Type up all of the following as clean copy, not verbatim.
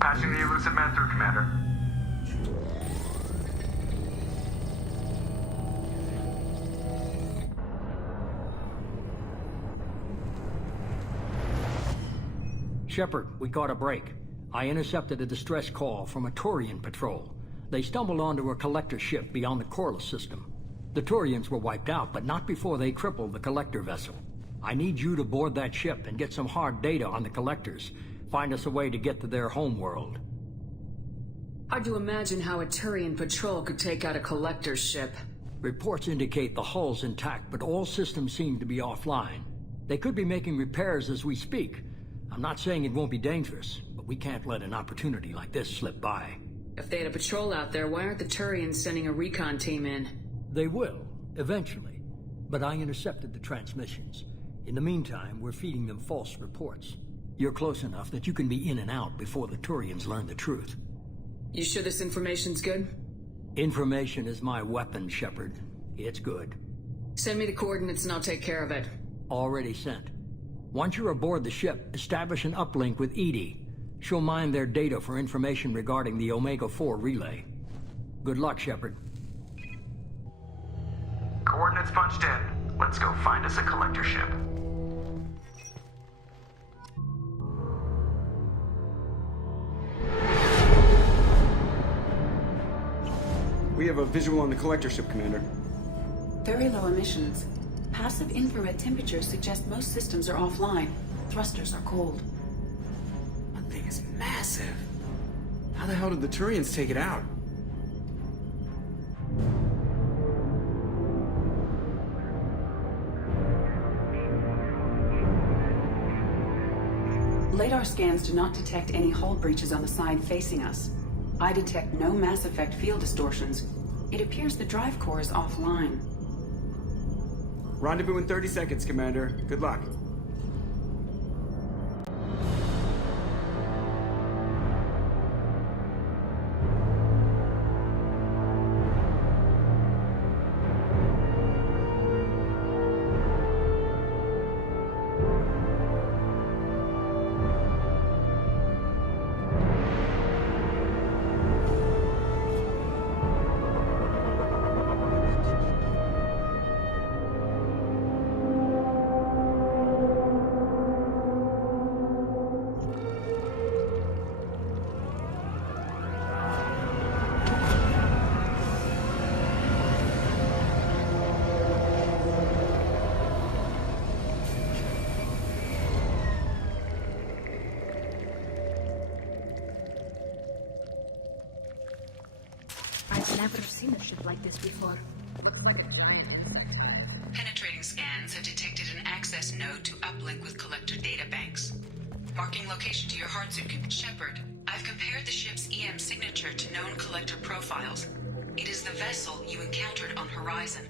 Patching the elusive man through, Commander. Shepard, we caught a break. I intercepted a distress call from a Turian patrol. They stumbled onto a collector ship beyond the Corliss system. The Turians were wiped out, but not before they crippled the collector vessel. I need you to board that ship and get some hard data on the collectors. Find us a way to get to their homeworld. Hard to imagine how a Turian patrol could take out a collector's ship. Reports indicate the hull's intact, but all systems seem to be offline. They could be making repairs as we speak. I'm not saying it won't be dangerous, but we can't let an opportunity like this slip by. If they had a patrol out there, why aren't the Turians sending a recon team in? They will, eventually. But I intercepted the transmissions. In the meantime, we're feeding them false reports. You're close enough that you can be in and out before the Turians learn the truth. You sure this information's good? Information is my weapon, Shepard. It's good. Send me the coordinates and I'll take care of it. Already sent. Once you're aboard the ship, establish an uplink with EDI. She'll mine their data for information regarding the Omega-4 relay. Good luck, Shepard. Coordinates punched in. Let's go find us a collector ship. We have a visual on the collector ship, Commander. Very low emissions. Passive infrared temperatures suggest most systems are offline. Thrusters are cold. That thing is massive. How the hell did the Turians take it out? Radar scans do not detect any hull breaches on the side facing us. I detect no Mass Effect field distortions. It appears the drive core is offline. Rendezvous in 30 seconds, Commander. Good luck. I've never seen a ship like this before. Looks like a giant. Penetrating scans have detected an access node to uplink with collector databanks. Marking location to your hard suit. Shepard, I've compared the ship's EM signature to known collector profiles. It is the vessel you encountered on Horizon.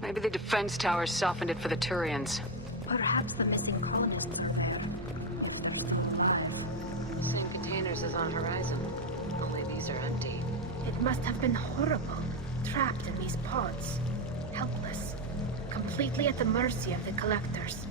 Maybe the defense towers softened it for the Turians. Perhaps the missing colonists are there. Same containers as on Horizon. Only these are empty. It must have been horrible, trapped in these pods. Helpless. Completely at the mercy of the collectors.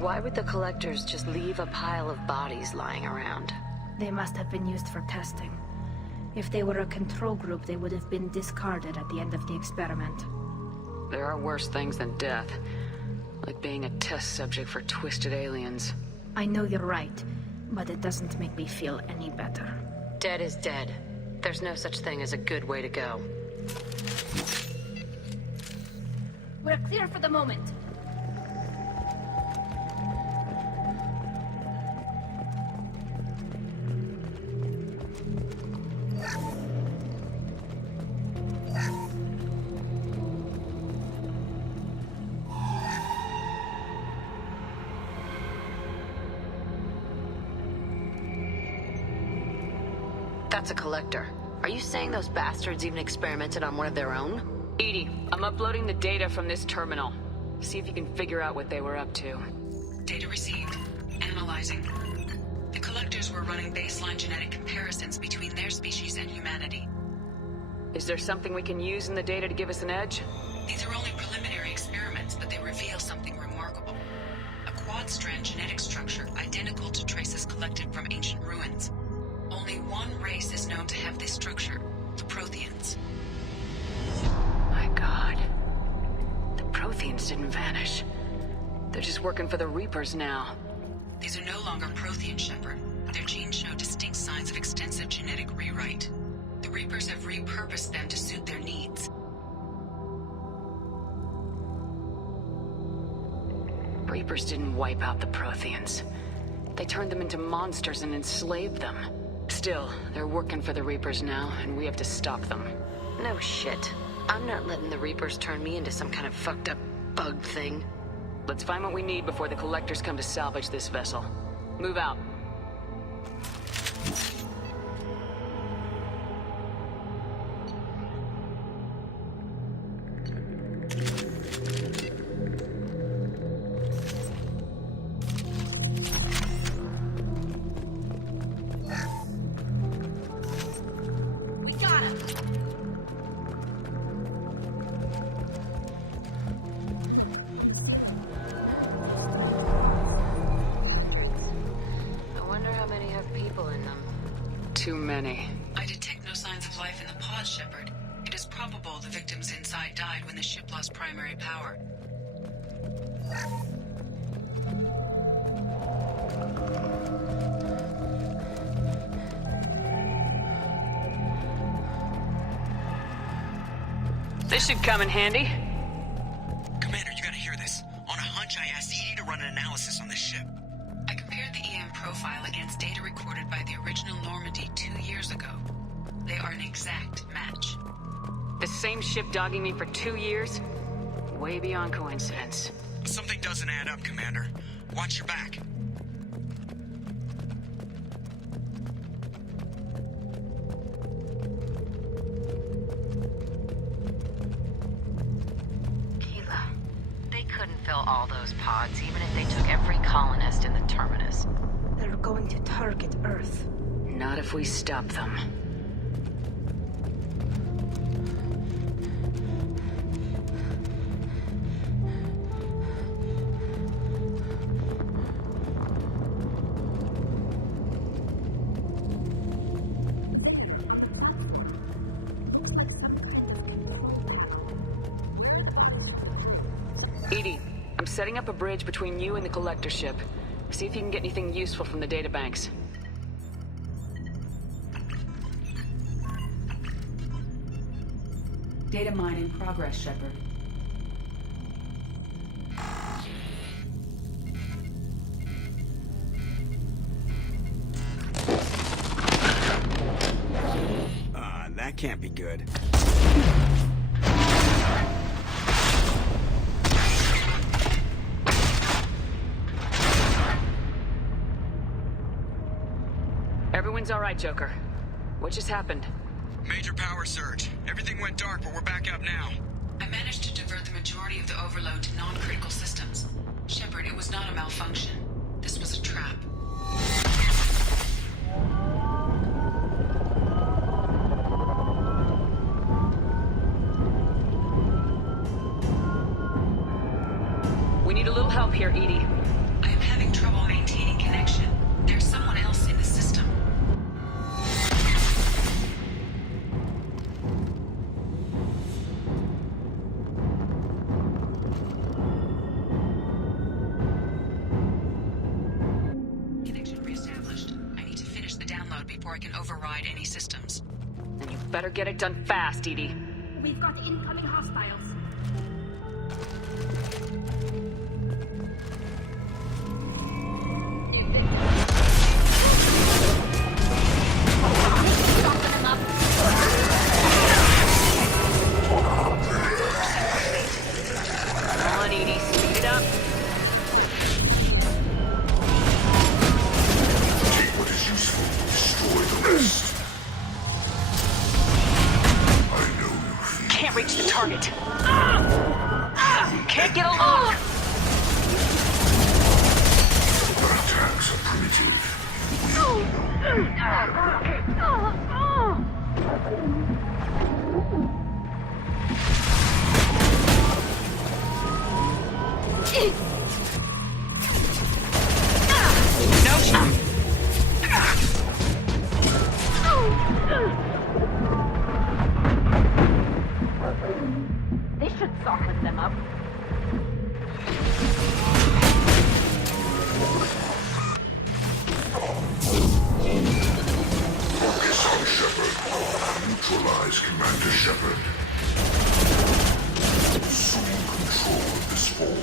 Why would the collectors just leave a pile of bodies lying around? They must have been used for testing. If they were a control group, they would have been discarded at the end of the experiment. There are worse things than death. Like being a test subject for twisted aliens. I know you're right, but it doesn't make me feel any better. Dead is dead. There's no such thing as a good way to go. We're clear for the moment. That's a collector. Are you saying those bastards even experimented on one of their own? EDI, I'm uploading the data from this terminal. See if you can figure out what they were up to. Data received. Analyzing. Collectors were running baseline genetic comparisons between their species and humanity. Is there something we can use in the data to give us an edge? These are only preliminary experiments, but they reveal something remarkable. A quad-strand genetic structure identical to traces collected from ancient ruins. Only one race is known to have this structure, the Protheans. My God. The Protheans didn't vanish. They're just working for the Reapers now. These are no longer Prothean, Shepard. Their genes show distinct signs of extensive genetic rewrite. The Reapers have repurposed them to suit their needs. Reapers didn't wipe out the Protheans. They turned them into monsters and enslaved them. Still, they're working for the Reapers now, and we have to stop them. No shit. I'm not letting the Reapers turn me into some kind of fucked up bug thing. Let's find what we need before the Collectors come to salvage this vessel. Move out. We got him! I wonder how many have people in them. Too many. I detect no signs of life in the pod, Shepard. It is probable the victims inside died when the ship lost primary power. This should come in handy. Commander, you gotta hear this. On a hunch, I asked EDI to run an analysis on this ship. I compared the EM profile against data recorded by the original Normandy 2 years ago. They are an exact match. The same ship dogging me for 2 years? Way beyond coincidence. Something doesn't add up, Commander. Watch your back. Keela, they couldn't fill all those pods even if they took every colonist in the terminus. They're going to target Earth. Not if we stop them. EDI, I'm setting up a bridge between you and the Collector ship. See if you can get anything useful from the databanks. Data mine in progress, Shepard. That can't be good. Everyone's all right, Joker. What just happened? Major power surge. Everything went dark, but we're back up now. I managed to divert the majority of the overload to non-critical systems. Shepard, it was not a malfunction. This was a trap. We need a little help here, EDI. I am having trouble maintaining connection. There's someone else in the system. Connection reestablished. I need to finish the download before I can override any systems. And you better get it done fast, EDI. We've got incoming hostiles. Stopping them up. Come on, EDI, speed it up. Take what is useful, destroy the rest. I know you feel. Can't reach the target. This should soften them up. Focus on Shepard. Neutralize Commander Shepard. Assume control of this form.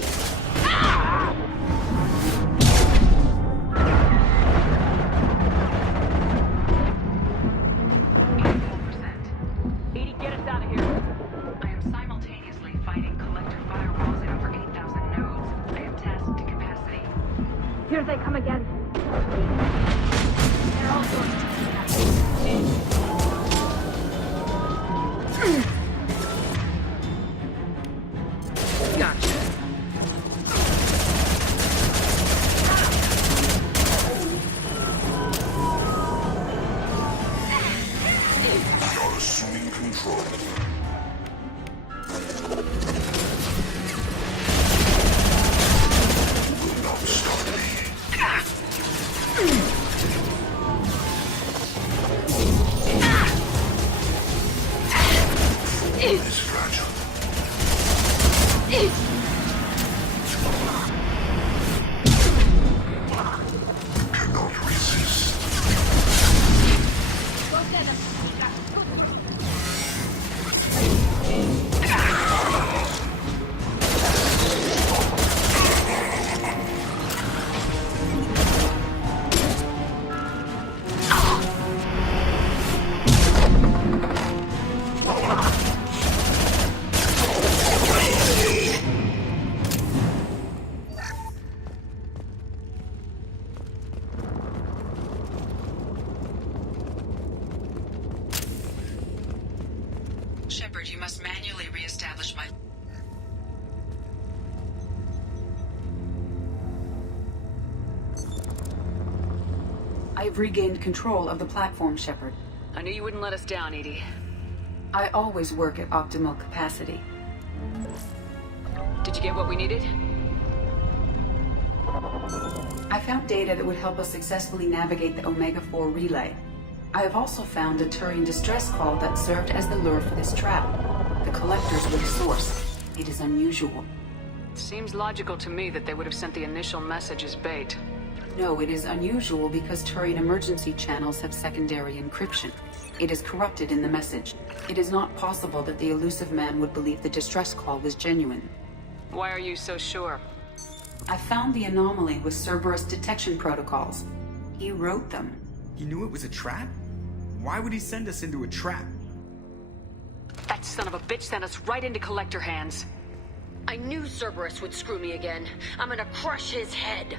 80, get us out of here. I am simultaneously fighting collector firewalls at over 8,000 nodes. I am tasked to capacity. Here they come again. They're all going to Gotcha. We are assuming control. Will not stop me. Form is fragile. Cannot resist. Shepard, you must manually re-establish my... I've regained control of the platform, Shepard. I knew you wouldn't let us down, Edie. I always work at optimal capacity. Did you get what we needed? I found data that would help us successfully navigate the Omega-4 relay. I have also found a Turian distress call that served as the lure for this trap. The collectors were the source. It is unusual. Seems logical to me that they would have sent the initial message as bait. No, it is unusual because Turian emergency channels have secondary encryption. It is corrupted in the message. It is not possible that the elusive man would believe the distress call was genuine. Why are you so sure? I found the anomaly with Cerberus detection protocols. He wrote them. He knew it was a trap? Why would he send us into a trap? That son of a bitch sent us right into Collector hands. I knew Cerberus would screw me again. I'm gonna crush his head.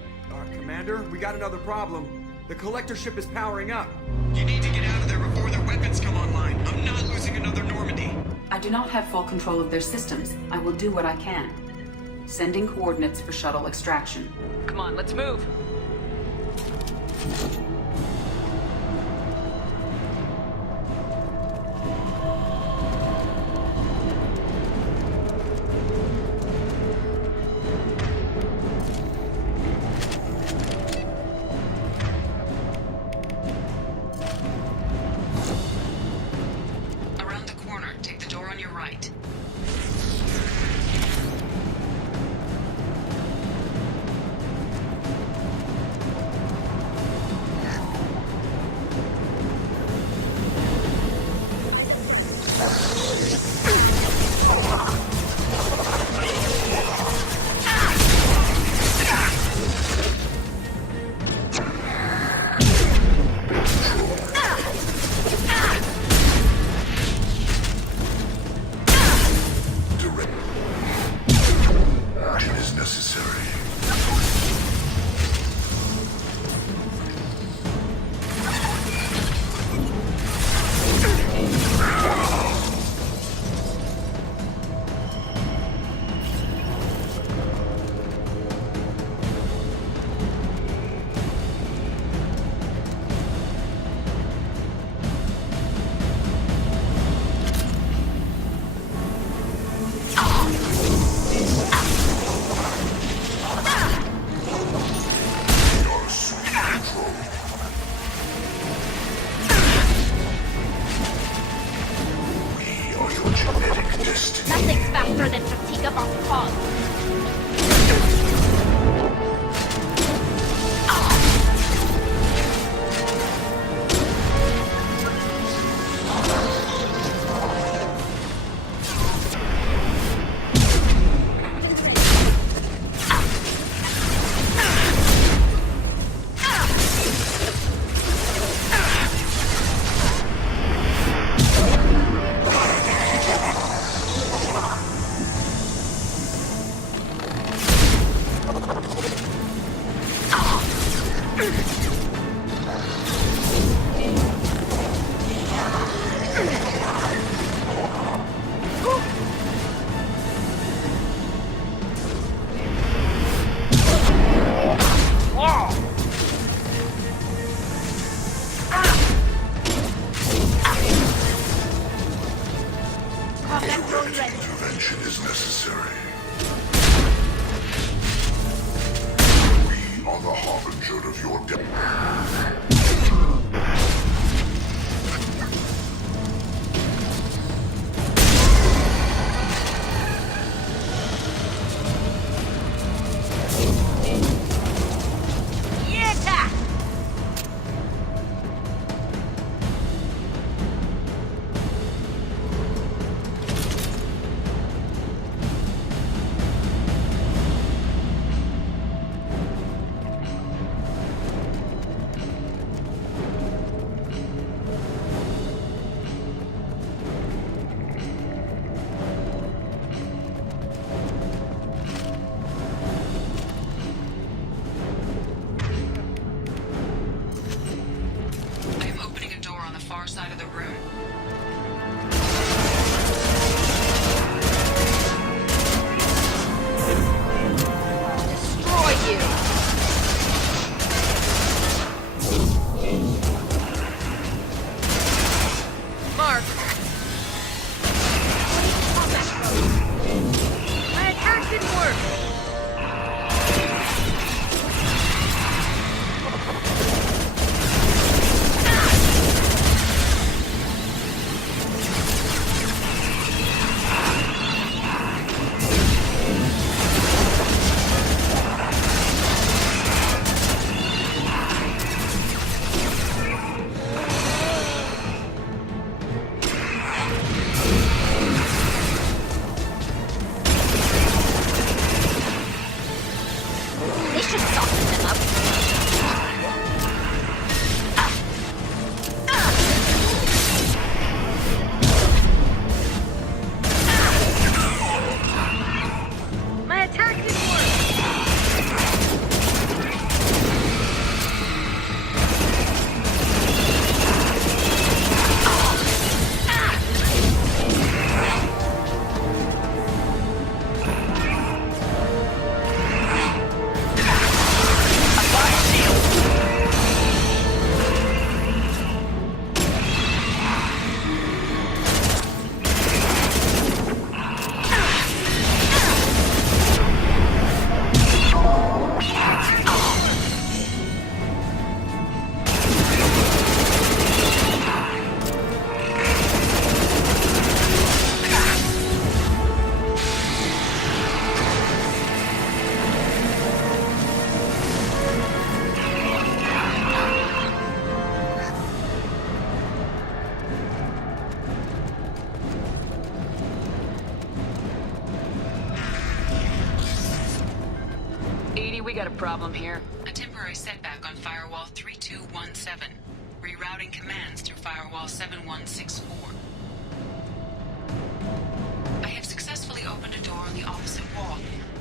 Commander, we got another problem. The Collector ship is powering up. You need to get out of there before their weapons come online. I'm not losing another Normandy. I do not have full control of their systems. I will do what I can. Sending coordinates for shuttle extraction. Come on, let's move. Around the corner, take the door on your right. Intervention is necessary. We are the harbinger of your death. I am opening a door on the far side of the room. Destroy you! Mark! My attack didn't work! They should soften them up. My attack didn't work. Edie, we got a problem here. A temporary setback on Firewall 3217. Rerouting commands through Firewall 7164. I have successfully opened a door on the opposite wall.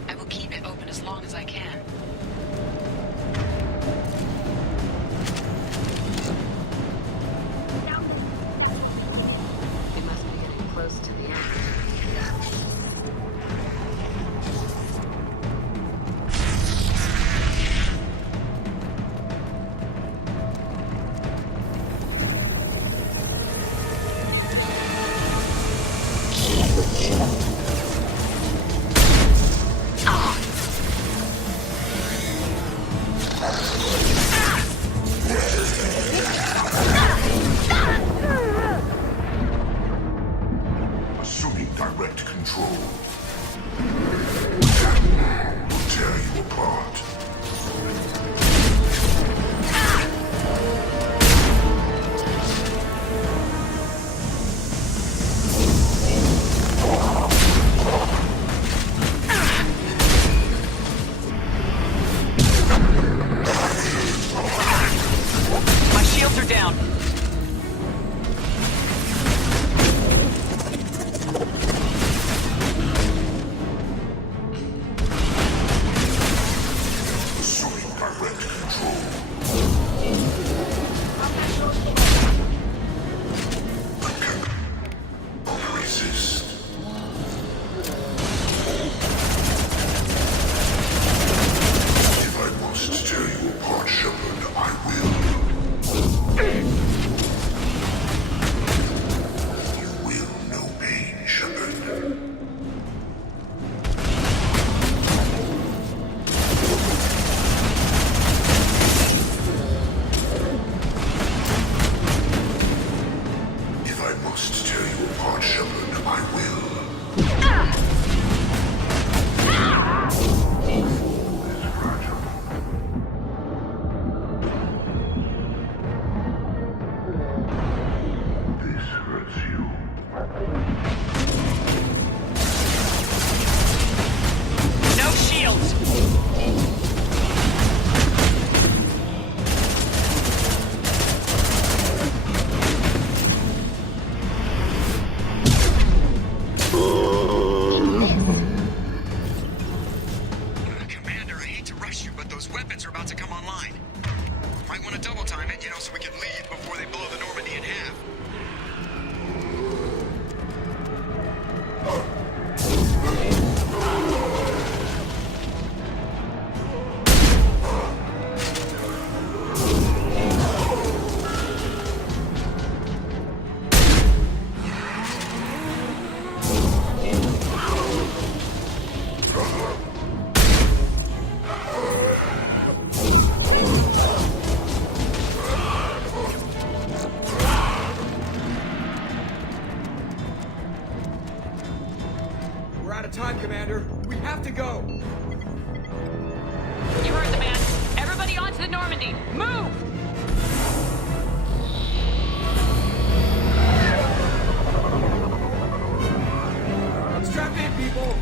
I will keep it open as long as I can. They must be getting close to the end. Assuming direct control. Will tear you apart. My shields are down. Assuming direct control. Might want to double time it, so we can leave before they blow the Normandy in half. Time, Commander. We have to go. You heard the man. Everybody onto the Normandy. Move! Strap in, people.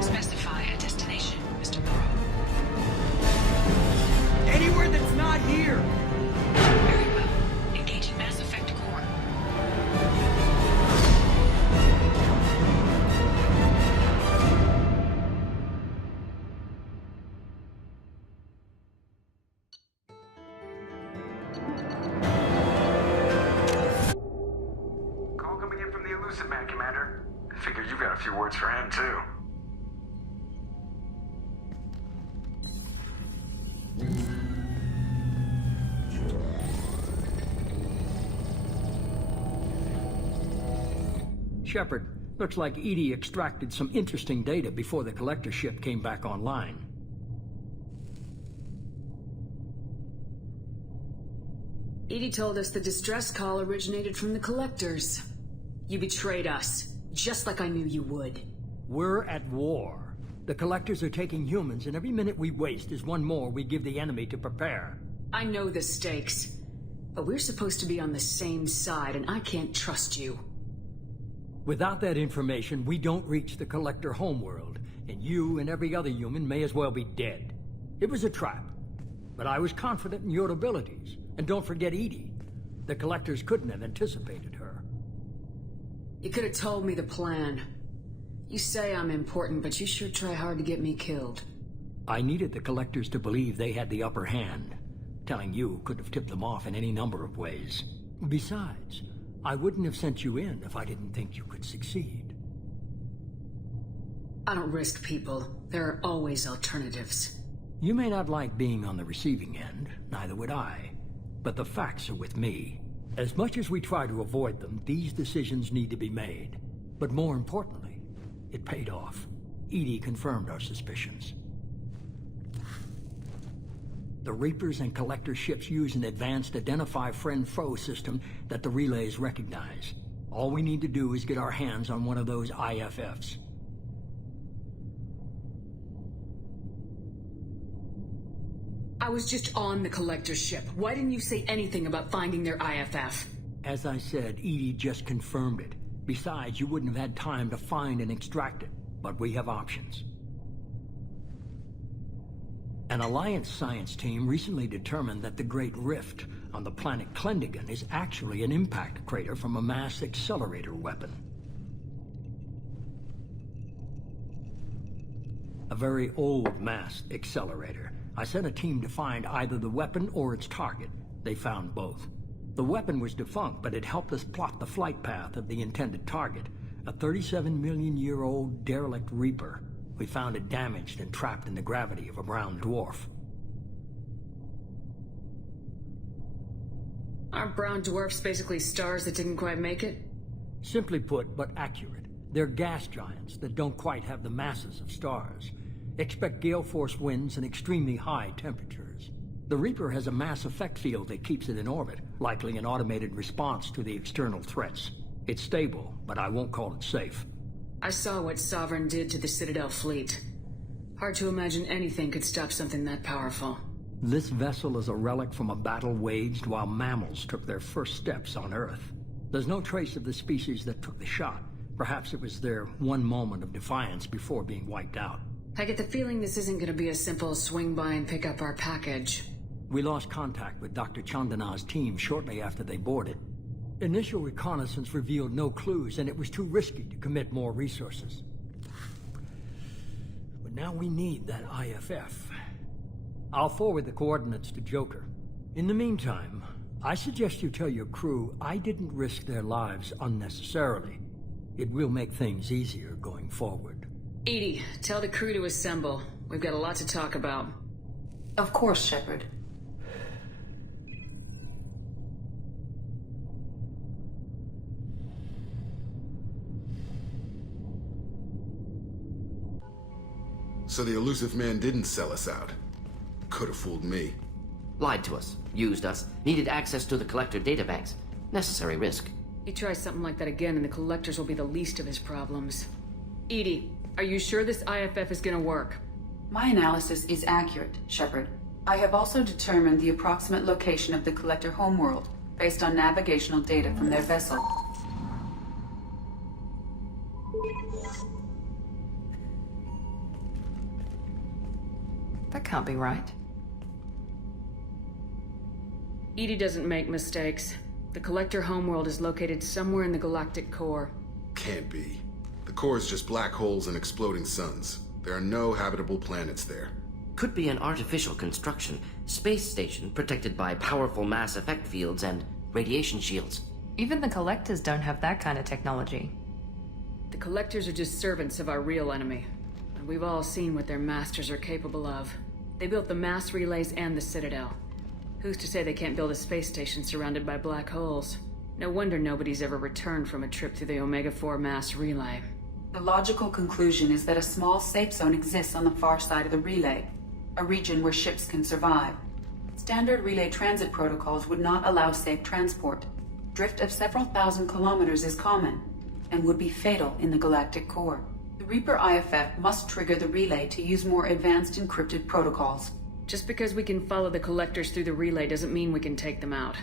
Specify a destination, Mr. Morrow. Anywhere that's not here. Very well. Engaging Mass Effect core. Call coming in from the Elusive Man, Commander. I figure you got a few words for him, too. Shepard, looks like EDI extracted some interesting data before the collector ship came back online. EDI told us the distress call originated from the collectors. You betrayed us, just like I knew you would. We're at war. The collectors are taking humans, and every minute we waste is one more we give the enemy to prepare. I know the stakes, but we're supposed to be on the same side, and I can't trust you. Without that information, we don't reach the collector homeworld, and you and every other human may as well be dead. It was a trap, but I was confident in your abilities. And don't forget EDI. The collectors couldn't have anticipated her. You could have told me the plan. You say I'm important, but you sure try hard to get me killed. I needed the collectors to believe they had the upper hand. Telling you could have tipped them off in any number of ways. Besides, I wouldn't have sent you in if I didn't think you could succeed. I don't risk people. There are always alternatives. You may not like being on the receiving end, neither would I. But the facts are with me. As much as we try to avoid them, these decisions need to be made. But more importantly, it paid off. EDI confirmed our suspicions. The Reapers and Collector ships use an advanced Identify Friend-Foe system that the relays recognize. All we need to do is get our hands on one of those IFFs. I was just on the Collector ship. Why didn't you say anything about finding their IFF? As I said, EDI just confirmed it. Besides, you wouldn't have had time to find and extract it. But we have options. An Alliance science team recently determined that the Great Rift on the planet Klendagon is actually an impact crater from a mass accelerator weapon. A very old mass accelerator. I sent a team to find either the weapon or its target. They found both. The weapon was defunct, but it helped us plot the flight path of the intended target, a 37-million-year-old derelict Reaper. We found it damaged and trapped in the gravity of a brown dwarf. Aren't brown dwarfs basically stars that didn't quite make it? Simply put, but accurate. They're gas giants that don't quite have the masses of stars. Expect gale force winds and extremely high temperatures. The Reaper has a mass effect field that keeps it in orbit, likely an automated response to the external threats. It's stable, but I won't call it safe. I saw what Sovereign did to the Citadel fleet. Hard to imagine anything could stop something that powerful. This vessel is a relic from a battle waged while mammals took their first steps on Earth. There's no trace of the species that took the shot, Perhaps it was their one moment of defiance before being wiped out. I get the feeling this isn't gonna be a simple swing by and pick up our package. We lost contact with Dr. Chandana's team shortly after they boarded. Initial reconnaissance revealed no clues, and it was too risky to commit more resources. But now we need that IFF. I'll forward the coordinates to Joker. In the meantime, I suggest you tell your crew I didn't risk their lives unnecessarily. It will make things easier going forward. EDI, tell the crew to assemble. We've got a lot to talk about. Of course, Shepard. So the elusive man didn't sell us out. Could have fooled me. Lied to us, used us, needed access to the Collector databanks. Necessary risk. He tries something like that again and the Collectors will be the least of his problems. EDI, are you sure this IFF is gonna work? My analysis is accurate, Shepard. I have also determined the approximate location of the Collector homeworld, based on navigational data from their vessel. That can't be right. EDI doesn't make mistakes. The Collector homeworld is located somewhere in the galactic core. Can't be. The core is just black holes and exploding suns. There are no habitable planets there. Could be an artificial construction, space station protected by powerful mass effect fields and radiation shields. Even the Collectors don't have that kind of technology. The Collectors are just servants of our real enemy. And we've all seen what their masters are capable of. They built the mass relays and the Citadel. Who's to say they can't build a space station surrounded by black holes? No wonder nobody's ever returned from a trip through the Omega-4 mass relay. The logical conclusion is that a small safe zone exists on the far side of the relay, a region where ships can survive. Standard relay transit protocols would not allow safe transport. Drift of several thousand kilometers is common, and would be fatal in the galactic core. The Reaper IFF must trigger the relay to use more advanced encrypted protocols. Just because we can follow the Collectors through the relay doesn't mean we can take them out.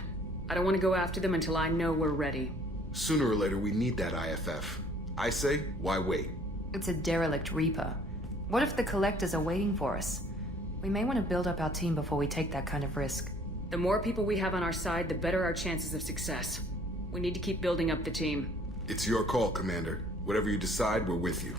I don't want to go after them until I know we're ready. Sooner or later, we need that IFF. I say, why wait? It's a derelict Reaper. What if the Collectors are waiting for us? We may want to build up our team before we take that kind of risk. The more people we have on our side, the better our chances of success. We need to keep building up the team. It's your call, Commander. Whatever you decide, we're with you.